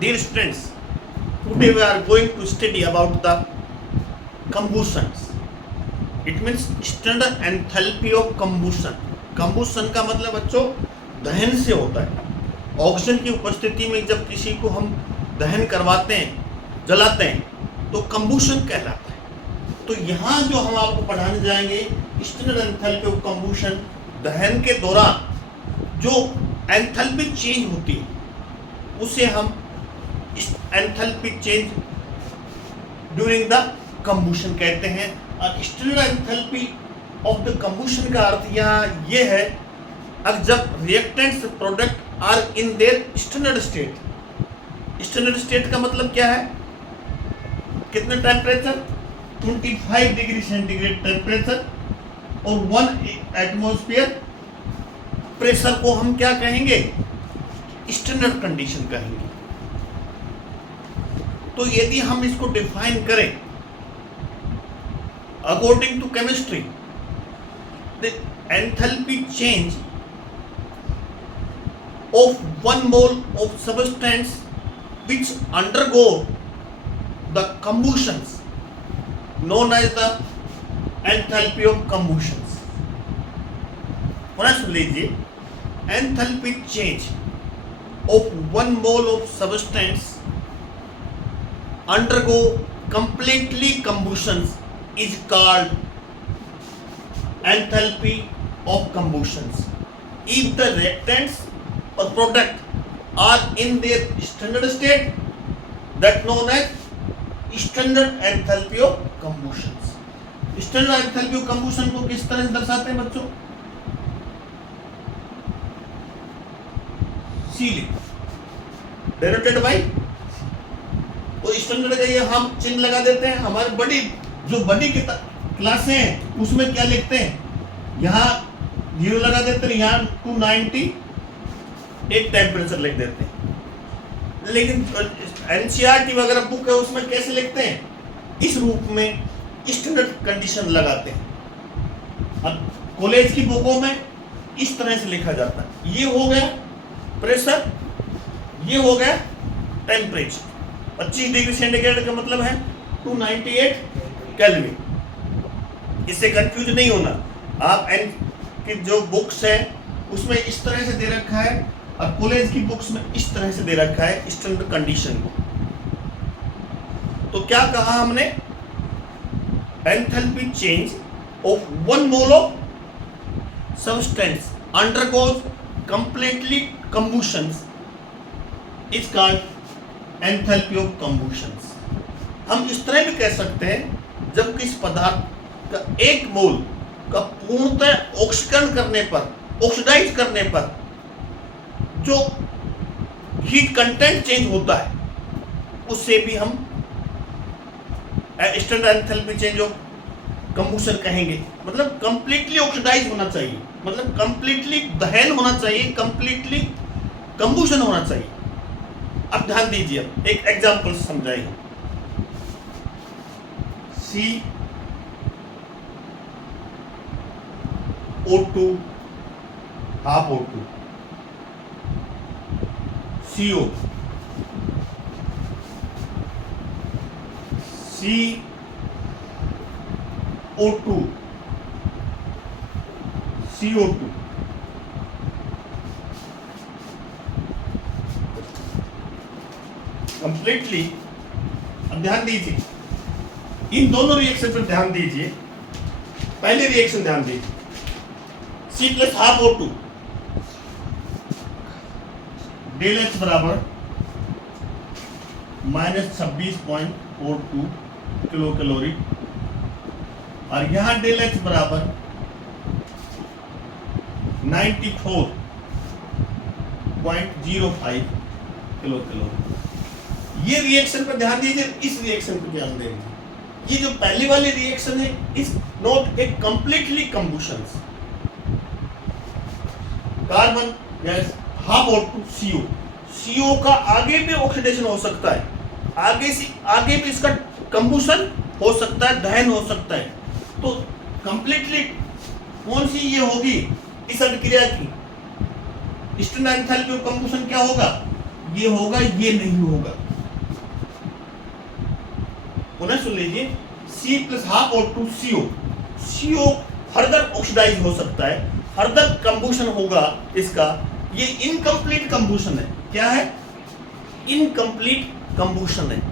Dear students, today we are going to study about the combustions. It means standard enthalpy of combustion. Combustion का मतलब बच्चों दहन से होता है. ऑक्सीजन की उपस्थिति में जब किसी को हम दहन करवाते हैं, जलाते हैं, तो combustion कहलाता है. तो यहाँ जो हम आपको पढ़ाने जाएंगे standard enthalpy of combustion, दहन के दौरान जो एंथैल्पी चेंज होती है उसे हम enthalpy change during the combustion कहते हैं. और standard enthalpy of the combustion का अर्थ यहाँ ये है अगर जब reactants product are in their standard state. Standard state का मतलब क्या है? कितने टेम्परेचर? 25 डिग्री सेंटीग्रेड टेम्परेचर और 1 एटमॉस्फेयर प्रेशर को हम क्या कहेंगे? स्टैंडर्ड कंडीशन कहेंगे. तो यदि हम इसको डिफाइन करें according to chemistry, the enthalpy change of 1 mole of substance which undergo the combustions known as the enthalpy of combustions. सुन लीजिए, enthalpy change of 1 mole of substance undergo completely combustions is called enthalpy of combustions. If the reactants or product are in their standard state, that known as standard enthalpy of combustions. Standard enthalpy of combustion को किस तरह से दर्शाते हैं बच्चों? C denoted by, तो standard का ये हम चिन्ह लगा देते हैं. हमारे बड़ी जो बड़ी की क्लासें हैं उसमें क्या लिखते हैं? यहाँ 0 लगा देते हैं, यहाँ 290 एक टेम्परेचर लिख देते हैं. लेकिन एनसीईआरटी वगैरह बुक है उसमें कैसे लिखते हैं? इस रूप में स्टैंडर्ड कंडीशन लगाते हैं. अब कॉलेज की बुकों में इस तरह से लिखा जाता है. ये हो गया प्रेशर, ये हो गया टेम्परेचर. 25 डिग्री सेंटीग्रेड का मतलब है 298 केल्विन. इससे कंफ्यूज नहीं होना. आप एन की जो बुक्स है उसमें इस तरह से दे रखा है और कॉलेज की बुक्स में इस तरह से दे रखा है स्टैंडर्ड कंडीशन को. तो क्या कहा हमने? Enthalpy change of 1 mole of substance undergoes completely combustions is called enthalpy of combustions. हम इस तरह भी कह सकते हैं जब किस पदार्थ का 1 मोल का पूर्णतः ऑक्सीकरण करने पर, ऑक्सीडाइज करने पर जो हीट कंटेंट चेंज होता है उससे भी हम स्टैंडर्ड एंथैल्पी चेंज ऑफ कंबूशन कहेंगे. मतलब कंप्लीटली ऑक्सीडाइज होना चाहिए, मतलब कंप्लीटली दहन होना चाहिए, कंप्लीटली कंबूशन होना चाहिए. अब ध्यान दीजिए, एक एग्जांपल समझाइए. CO2 half O2, CO, CO2, CO2, completely. अब ध्यान दीजिए, इन दोनों रिएक्शन पर ध्यान दीजिए. पहले रिएक्शन ध्यान दीजिए, C plus half O2, del H बराबर -26.42 किलो कैलोरी और यहाँ डेल H बराबर 94.05 किलो कैलोरी. ये रिएक्शन पर ध्यान दीजिए, इस रिएक्शन पर ध्यान दीजिए. ये जो पहली वाली रिएक्शन है is not a completely combustion. Carbon gas half O2 CO, CO का आगे भी ऑक्सीडेशन हो सकता है, आगे भी इसका कंबूशन हो सकता है, दहन हो सकता है. तो कंप्लीटली कौन सी ये होगी इस अभिक्रिया की? स्टैंडर्ड एंथैल्पी ऑफ कंबशन क्या होगा? ये होगा, ये नहीं होगा। पुनः सुन लीजिए, C प्लस हाफ और 2 CO, CO फर्दर ऑक्सीडाइज हो सकता है, फर्दर कंबूशन होगा इसका। ये इनकम्प्लीट कंबूशन है। क्या है? इनकम्प्लीट कंबूशन है,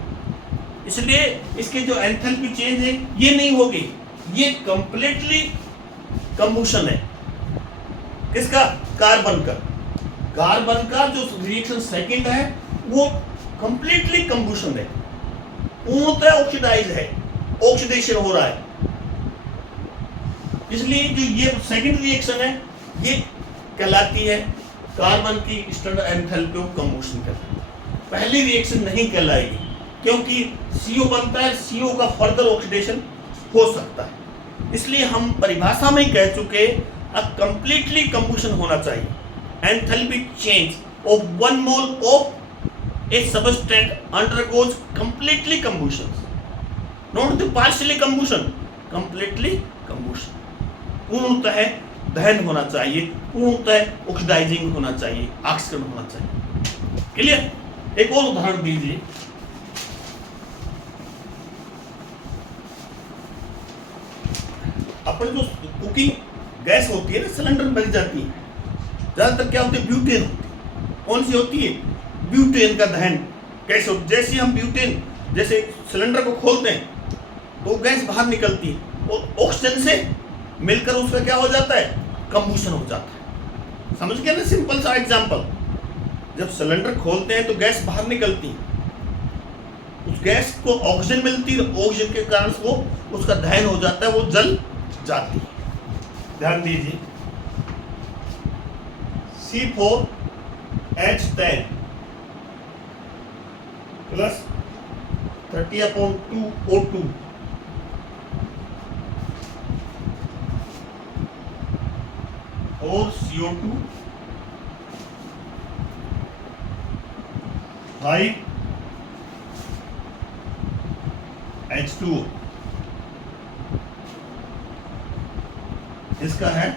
इसलिए इसके जो एंथैल्पी चेंज है ये नहीं होगी, ये कंप्लीटली कंबूशन है। किसका? कार्बन का। कार्बन का जो रिएक्शन सेकंड है वो कंप्लीटली कंबूशन है, पूर्णतः ऑक्सीडाइज है, ऑक्सीडेशन हो रहा है। इसलिए जो ये सेकंड रिएक्शन है ये कहलाती है कार्बन की स्टैंडर्ड एंथैल्पी ऑफ कंबूशन कहलाती है। पहली रिएक्शन नहीं कहलाएगी, क्योंकि CO बनता है, CO का फर्दर ऑक्सीडेशन हो सकता है। इसलिए हम परिभाषा में कह चुके कंप्लीटली कंबूशन होना चाहिए। Enthalpy change of 1 mole of a substance undergoes completely combustion, not the partially combustion, completely combustion. पूर्णतः दहन होना चाहिए, पूर्णतः ऑक्सीडाइजिंग होना चाहिए, ऑक्सीकरण होना चाहिए। क्लियर? एक और उदाहरण दीजिए। अपन जो कुकिंग गैस होती है ना, सिलेंडर में बन जाती है, ज्यादातर क्या होती है? ब्यूटेन होती है। कौन सी होती है? ब्यूटेन का दहन कैसे होता है? जैसे हम ब्यूटेन, जैसे सिलेंडर को खोलते हैं तो गैस बाहर निकलती है और ऑक्सीजन से मिलकर उसका क्या हो जाता है? कंबूशन हो जाता है। समझ गए ना? सिंपल सा एग्जांपल, जब सिलेंडर खोलते हैं तो गैस बाहर निकलती है, उस गैस को ऑक्सीजन मिलती है, ऑक्सीजन के कारण वो उसका दहन हो जाता है, वो जल जाती है। ध्यान दीजिए, C4H10 प्लस 30/2 O2 और CO2 5H2O, इसका है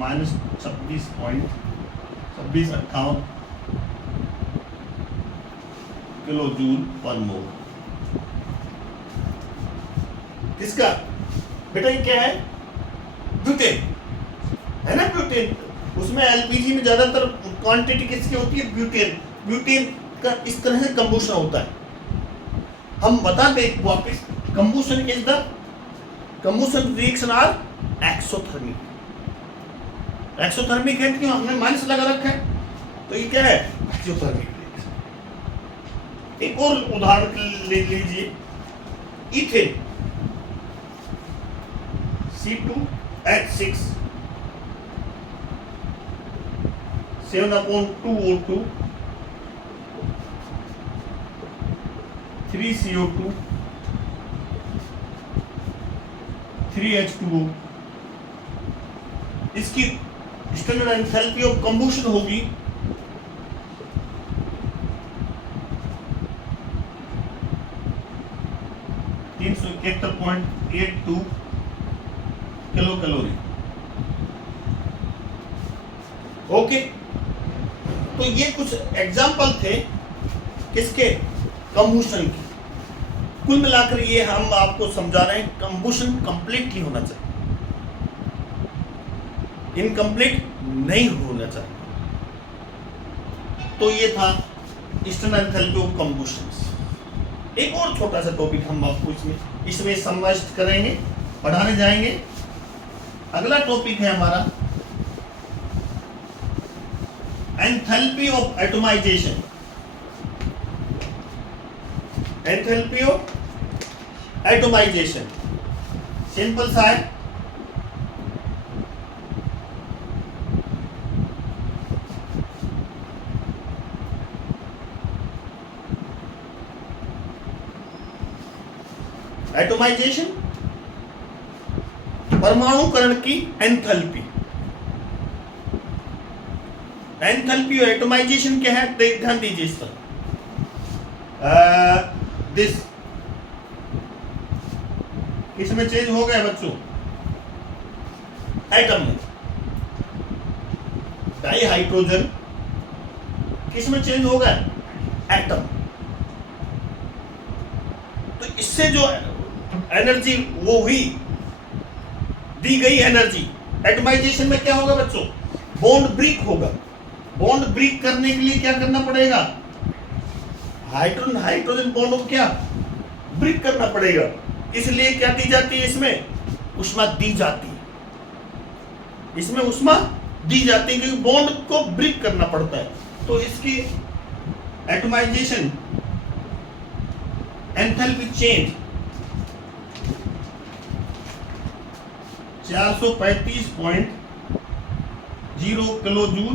-26.58 किलो जूल पर मोल। किसका? बेटा ये क्या है? ब्यूटेन है ना, ब्यूटेन। उसमें LPG में ज्यादातर क्वांटिटी किसकी होती है? ब्यूटेन। ब्यूटेन का इस तरह से कंबूशन होता है। हम बता दें वापस, combustion is the combustion reaction are exothermic. Exothermic है क्यों? हमने माइनस लगा रखा है, तो ये क्या है? Exothermic reaction. एक और उदाहरण ले लीजिए, ethane C2H6 7/2 O2 3 CO2 3H2O, इसकी स्टैंडर्ड एंथैल्पी ऑफ कंबूशन होगी 371.82 किलो कैलोरी। ओके, तो ये कुछ एग्जाम्पल थे किसके? कंबूशन की। कुल मिलाकर ये हम आपको समझा रहे हैं, कंबूशन कंप्लीटली होना चाहिए, इनकम्प्लीट नहीं होना चाहिए। तो ये था स्टैंडर्ड एंथैल्पी ऑफ कंबूशन। एक और छोटा सा टॉपिक हम आपको इसमें समाविष्ट करेंगे, पढ़ाने जाएंगे। अगला टॉपिक है हमारा enthalpy of atomization. Enthalpy of atomization simple सा है, एटमाइजेशन परमाणुकरण की एंथैल्पी। एंथैल्पी और एटमाइजेशन क्या है? ध्यान दीजिए इस पर। दिस इसमें चेंज हो गया बच्चों, एटम में डाई हाइड्रोजन किस में चेंज होगा? एटम। तो इससे जो एनर्जी वो हुई, दी गई एनर्जी, एटमाइजेशन में क्या होगा बच्चों? बॉन्ड ब्रेक होगा। बॉन्ड ब्रेक करने के लिए क्या करना पड़ेगा? हाइड्रोजन हाइड्रोजन बॉन्ड को क्या ब्रेक करना पड़ेगा। इसलिए क्या दी जाती है? इसमें ऊष्मा दी जाती है। इसमें ऊष्मा दी जाती है क्योंकि बॉन्ड को ब्रेक करना पड़ता है। तो इसकी atomisation enthalpy change 435.0 kilo joule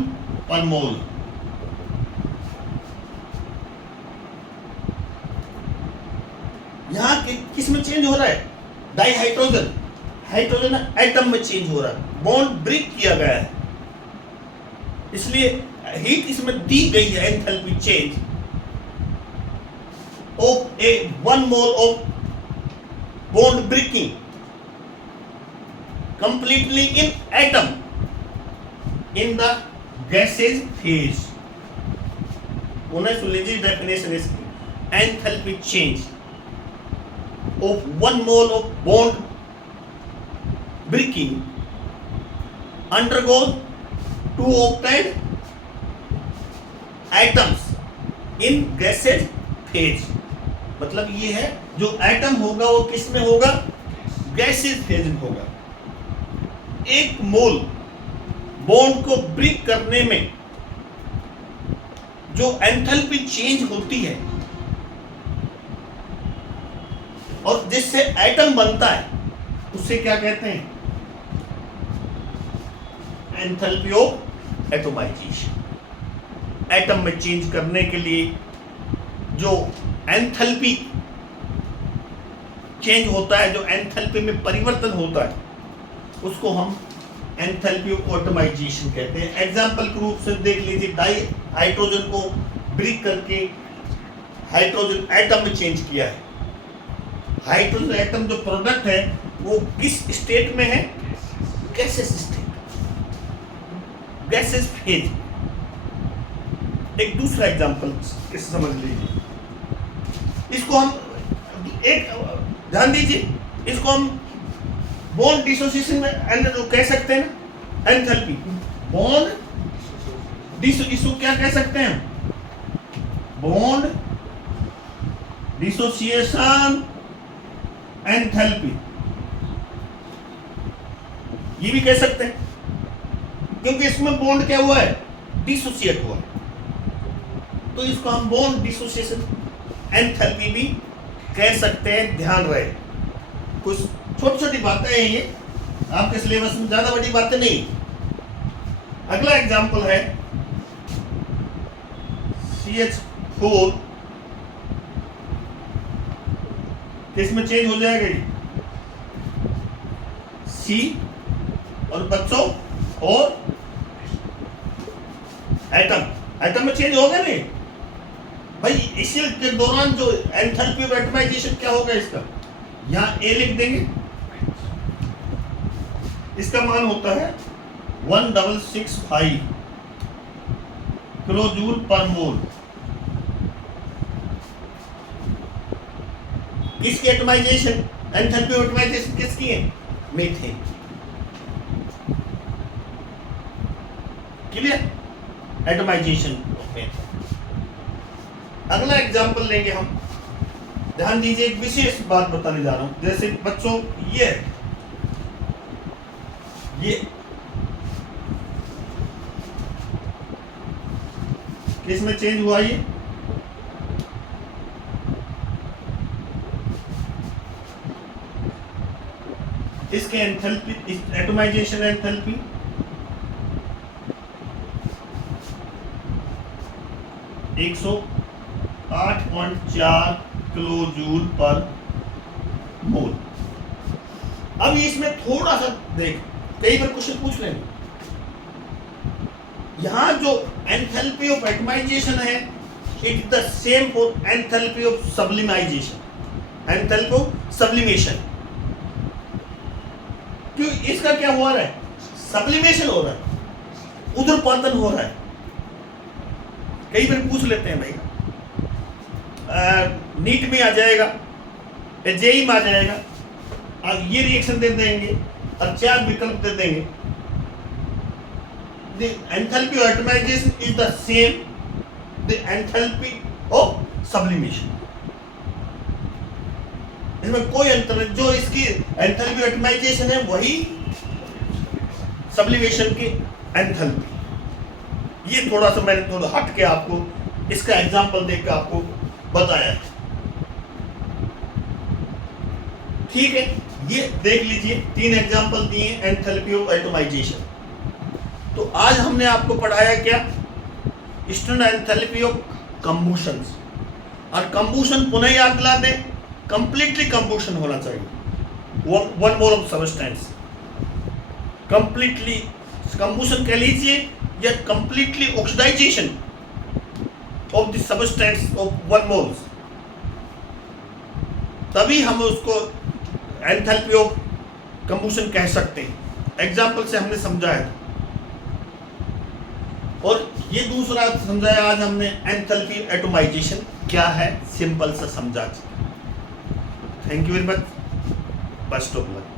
per mole. यहां किस में चेंज हो रहा है? डाई हाइड्रोजन, हाइड्रोजन एटम में चेंज हो रहा है, बॉन्ड ब्रेक किया गया है। इसलिए हीट इसमें दी गई है। Enthalpy change of a 1 mole of bond breaking completely in atom in the gaseous phase। उन्हें सुन लीजिए डेफिनेशन इसकी। Enthalpy change of 1 mole of bond breaking undergoes 2 octet atoms in gaseous phase। मतलब ये है जो एटम होगा वो किस में होगा? गैसियस फेज में होगा। एक मोल बॉन्ड को ब्रेक करने में जो एंथैल्पी चेंज होती है और जिससे एटम बनता है उससे क्या कहते हैं? Enthalpy of atomization. एटम में चेंज करने के लिए जो एंथैल्पी चेंज होता है, जो एंथैल्पी में परिवर्तन होता है, उसको हम एंथैल्पी ऑफ एटमाइजेशन कहते हैं। एग्जाम्पल के रूप से देख लीजिए, डाई हाइड्रोजन को ब्रेक करके हाइड्रोजन एटम में चेंज किया है। हाइड्रोजन एटम जो प्रोडक्ट है वो किस स्टेट में है? Gases state, gases phase. एक दूसरा एग्जाम्पल इसे समझ लीजिए। इसको हम एक ध्यान दीजिए, इसको हम बॉन्ड डिसोसिएशन में कह सकते हैं ना, एंथैल्पी बॉन्ड इसको क्या कह सकते हैं? बॉन्ड डिसोसिएशन एंथैल्पी, ये भी कह सकते हैं क्योंकि इसमें बॉन्ड क्या हुआ है? डिसोसिएट हुआ। तो इसको हम बॉन्ड डिसोसिएशन एंथैल्पी भी कह सकते हैं। ध्यान रहे, कुछ छोटी छोटी बातें हैं ये, आपके सिलेबस में ज्यादा बड़ी बातें नहीं। अगला एग्जांपल है CH4 किसमें चेंज हो जाएगा? C और बच्चों और एटम में चेंज होगा नहीं भाई। इसी के दौरान जो एंथैल्पी ऑफ एटमाइजेशन क्या होगा इसका? यहां ए लिख देंगे। इसका मान होता है 1665 किलो जूल पर मोल। किसकी एटमाइजेशन, एंथैल्पी ऑफ एटमाइजेशन किसकी है? Methane. Clear? Atomization of methane. अगला एग्जाम्पल लेंगे हम। ध्यान दीजिए, एक विशेष बात बताने जा रहा हूं। जैसे बच्चों ये किसमें चेंज हुआ? ये इसके enthalpy, atomisation enthalpy 108.4 kilo joule per mole. अब इसमें थोड़ा सा देख, कई बार क्वेश्चन पूछ लेंगे। यहां जो एंथैल्पी ऑफ एटमाइजेशन है, it the same for enthalpy of sublimisation, enthalpy of sublimation. क्यों? इसका क्या हो रहा है? सब्लिमेशन हो रहा है। उधरपातन हो रहा है। कई बार पूछ लेते हैं भाई नीट में आ जाएगा, जेई में आ जाएगा, अब ये रिएक्शन दे देंगे और 4 विकल्प दे देंगे। The enthalpy of atomization is the same the enthalpy of sublimation। इसमें कोई अंतर नहीं, जो इसकी एंथैल्पी ऑफ एटमाइजेशन है वही सब्लिमेशन की एंथैल्पी। ये थोड़ा सा मैंने थोड़ा हट के आपको इसका एग्जांपल देकर आपको बताया है। ठीक है, ये देख लीजिए 3 एग्जांपल दिए एंथैल्पी ऑफ एटमाइजेशन। तो आज हमने आपको पढ़ाया क्या, स्टैंडर्ड एंथैल्पी ऑफ कंबूशंस। और कंबूशन पुनः याद दिला दें, कंप्लीटली कंबूशन होना चाहिए, 1 मोल ऑफ सब्सटेंस। कंप्लीटली कंबूशन कह लीजिए या completely oxidisation of the substance of 1 moles, तभी हम उसको एंथैल्पी ऑफ कंबूशन कह सकते हैं। एग्जाम्पल से हमने समझाया था। और ये दूसरा समझाया आज हमने, एंथैल्पी एटमाइजेशन क्या है, सिंपल सा समझा। Thank you very much, best of luck.